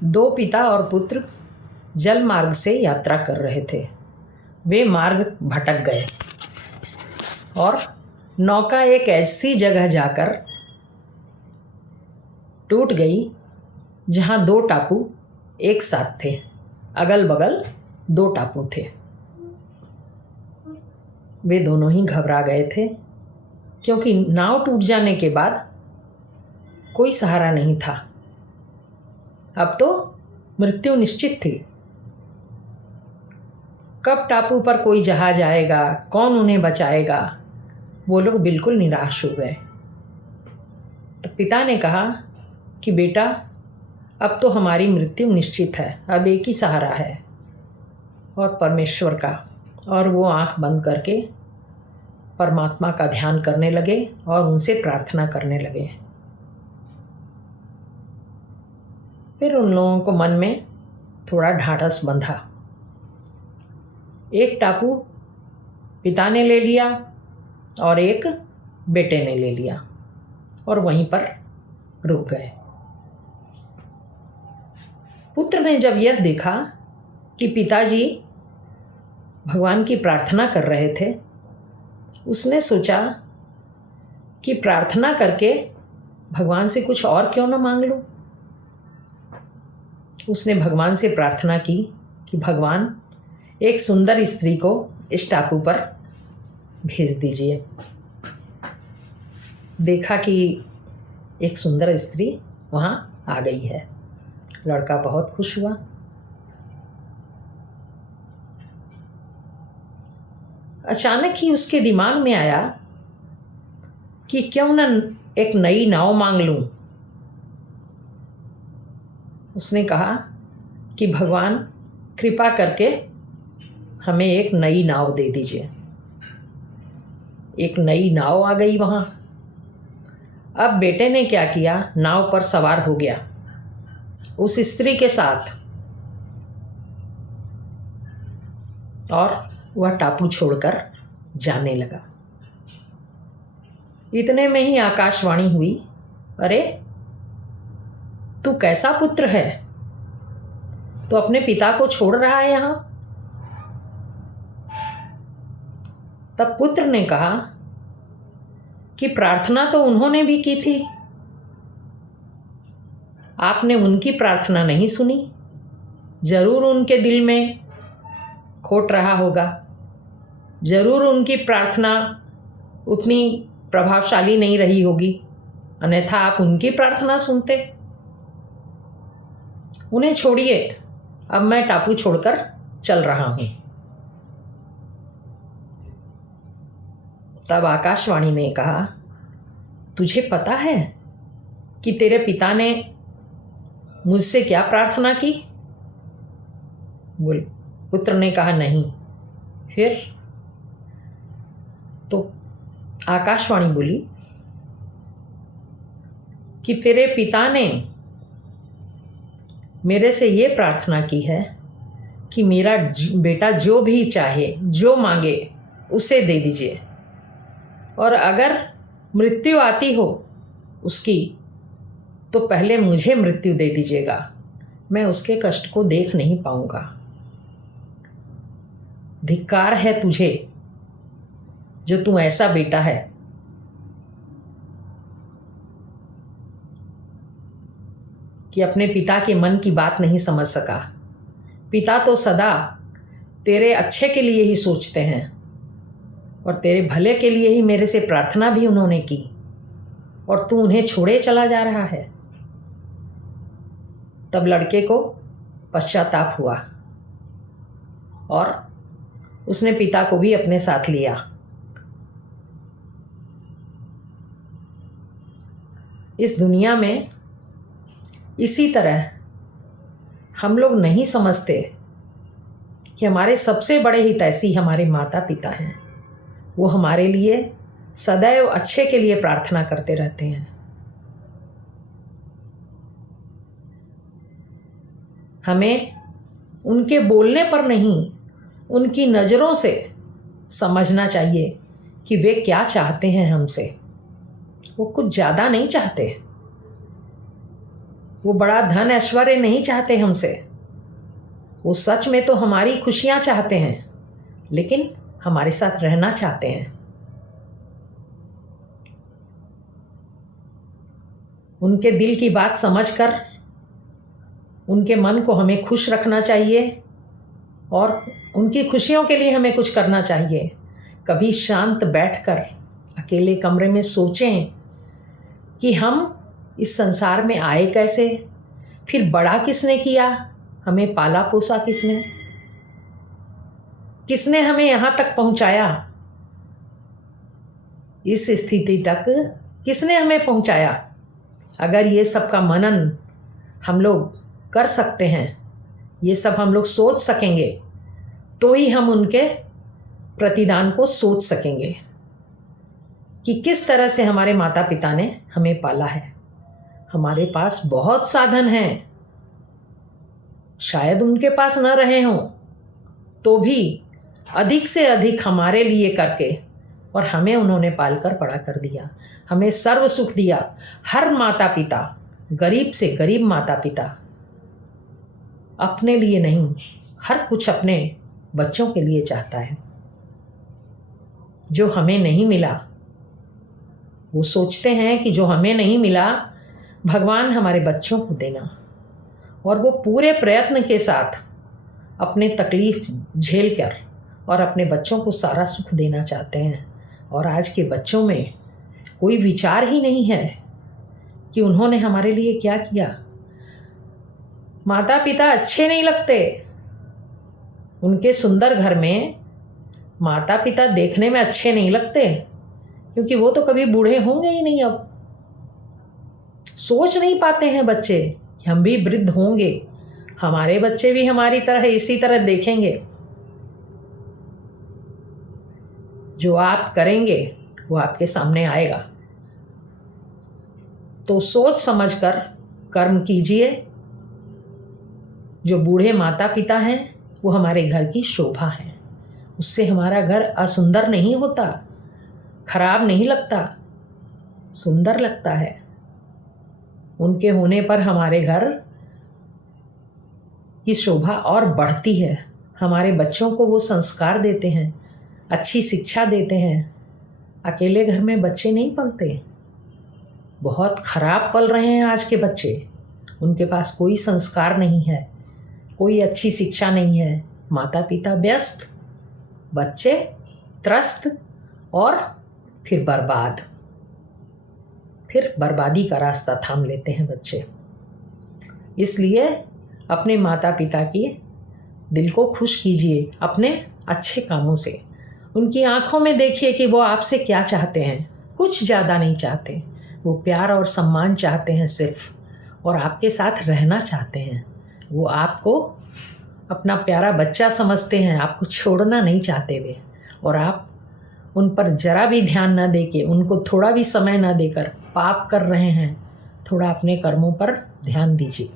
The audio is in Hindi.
दो पिता और पुत्र जल मार्ग से यात्रा कर रहे थे। वे मार्ग भटक गए और नौका एक ऐसी जगह जाकर टूट गई जहाँ दो टापू एक साथ थे। अगल बगल दो टापू थे। वे दोनों ही घबरा गए थे क्योंकि नाव टूट जाने के बाद कोई सहारा नहीं था। अब तो मृत्यु निश्चित थी। कब टापू पर कोई जहाज आएगा, कौन उन्हें बचाएगा, वो लोग बिल्कुल निराश हो गए। तो पिता ने कहा कि बेटा, अब तो हमारी मृत्यु निश्चित है, अब एक ही सहारा है और परमेश्वर का। और वो आंख बंद करके परमात्मा का ध्यान करने लगे और उनसे प्रार्थना करने लगे। फिर उन लोगों को मन में थोड़ा ढाढ़स बंधा। एक टापू पिता ने ले लिया और एक बेटे ने ले लिया और वहीं पर रुक गए। पुत्र ने जब यह देखा कि पिताजी भगवान की प्रार्थना कर रहे थे, उसने सोचा कि प्रार्थना करके भगवान से कुछ और क्यों न मांग लूं। उसने भगवान से प्रार्थना की कि भगवान, एक सुंदर स्त्री को इस टापू पर भेज दीजिए। देखा कि एक सुंदर स्त्री वहाँ आ गई है। लड़का बहुत खुश हुआ। अचानक ही उसके दिमाग में आया कि क्यों न एक नई नाव मांग लूं। उसने कहा कि भगवान, कृपा करके हमें एक नई नाव दे दीजिए। एक नई नाव आ गई वहाँ। अब बेटे ने क्या किया, नाव पर सवार हो गया उस स्त्री के साथ और वह टापू छोड़कर जाने लगा। इतने में ही आकाशवाणी हुई, अरे तू कैसा पुत्र है, तो अपने पिता को छोड़ रहा है यहाँ। तब पुत्र ने कहा कि प्रार्थना तो उन्होंने भी की थी, आपने उनकी प्रार्थना नहीं सुनी। जरूर उनके दिल में खोट रहा होगा, जरूर उनकी प्रार्थना उतनी प्रभावशाली नहीं रही होगी, अन्यथा आप उनकी प्रार्थना सुनते। उन्हें छोड़िए, अब मैं टापू छोड़कर चल रहा हूँ। तब आकाशवाणी ने कहा, तुझे पता है कि तेरे पिता ने मुझसे क्या प्रार्थना की? बोल। पुत्र ने कहा, नहीं। फिर तो आकाशवाणी बोली कि तेरे पिता ने मेरे से ये प्रार्थना की है कि मेरा बेटा जो भी चाहे, जो मांगे, उसे दे दीजिए, और अगर मृत्यु आती हो उसकी तो पहले मुझे मृत्यु दे दीजिएगा, मैं उसके कष्ट को देख नहीं पाऊंगा। धिक्कार है तुझे जो तू ऐसा बेटा है। कि अपने पिता के मन की बात नहीं समझ सका। पिता तो सदा तेरे अच्छे के लिए ही सोचते हैं और तेरे भले के लिए ही मेरे से प्रार्थना भी उन्होंने की, और तू उन्हें छोड़े चला जा रहा है। तब लड़के को पश्चाताप हुआ और उसने पिता को भी अपने साथ लिया। इस दुनिया में इसी तरह हम लोग नहीं समझते कि हमारे सबसे बड़े हितैषी हमारे माता पिता हैं। वो हमारे लिए सदैव अच्छे के लिए प्रार्थना करते रहते हैं। हमें उनके बोलने पर नहीं, उनकी नज़रों से समझना चाहिए कि वे क्या चाहते हैं हमसे। वो कुछ ज़्यादा नहीं चाहते। वो बड़ा धन ऐश्वर्य नहीं चाहते हमसे। वो सच में तो हमारी खुशियाँ चाहते हैं, लेकिन हमारे साथ रहना चाहते हैं। उनके दिल की बात समझकर उनके मन को हमें खुश रखना चाहिए और उनकी खुशियों के लिए हमें कुछ करना चाहिए। कभी शांत बैठकर अकेले कमरे में सोचें कि हम इस संसार में आए कैसे, फिर बड़ा किसने किया, हमें पाला पोसा किसने, किसने हमें यहाँ तक पहुँचाया, इस स्थिति तक किसने हमें पहुँचाया। अगर ये सब का मनन हम लोग कर सकते हैं, ये सब हम लोग सोच सकेंगे, तो ही हम उनके प्रतिदान को सोच सकेंगे कि किस तरह से हमारे माता पिता ने हमें पाला है। हमारे पास बहुत साधन हैं, शायद उनके पास न रहे हों, तो भी अधिक से अधिक हमारे लिए करके, और हमें उन्होंने पालकर बड़ा कर दिया, हमें सर्व सुख दिया। हर माता पिता, गरीब से गरीब माता पिता, अपने लिए नहीं, हर कुछ अपने बच्चों के लिए चाहता है। जो हमें नहीं मिला, वो सोचते हैं कि जो हमें नहीं मिला भगवान हमारे बच्चों को देना, और वो पूरे प्रयत्न के साथ अपने तकलीफ झेल कर और अपने बच्चों को सारा सुख देना चाहते हैं। और आज के बच्चों में कोई विचार ही नहीं है कि उन्होंने हमारे लिए क्या किया। माता पिता अच्छे नहीं लगते, उनके सुंदर घर में माता पिता देखने में अच्छे नहीं लगते, क्योंकि वो तो कभी बूढ़े होंगे ही नहीं। अब सोच नहीं पाते हैं बच्चे कि हम भी वृद्ध होंगे, हमारे बच्चे भी हमारी तरह इसी तरह देखेंगे। जो आप करेंगे वो आपके सामने आएगा। तो सोच समझकर कर्म कीजिए। जो बूढ़े माता पिता हैं वो हमारे घर की शोभा है, उससे हमारा घर असुंदर नहीं होता, खराब नहीं लगता, सुंदर लगता है। उनके होने पर हमारे घर की शोभा और बढ़ती है। हमारे बच्चों को वो संस्कार देते हैं, अच्छी शिक्षा देते हैं। अकेले घर में बच्चे नहीं पलते, बहुत खराब पल रहे हैं आज के बच्चे। उनके पास कोई संस्कार नहीं है, कोई अच्छी शिक्षा नहीं है। माता पिता व्यस्त, बच्चे त्रस्त, और फिर बर्बाद, फिर बर्बादी का रास्ता थाम लेते हैं बच्चे। इसलिए अपने माता पिता की दिल को खुश कीजिए अपने अच्छे कामों से। उनकी आंखों में देखिए कि वो आपसे क्या चाहते हैं। कुछ ज़्यादा नहीं चाहते, वो प्यार और सम्मान चाहते हैं सिर्फ, और आपके साथ रहना चाहते हैं। वो आपको अपना प्यारा बच्चा समझते हैं, आपको छोड़ना नहीं चाहते वे। और आप उन पर जरा भी ध्यान न देके, उनको थोड़ा भी समय न देकर पाप कर रहे हैं। थोड़ा अपने कर्मों पर ध्यान दीजिए।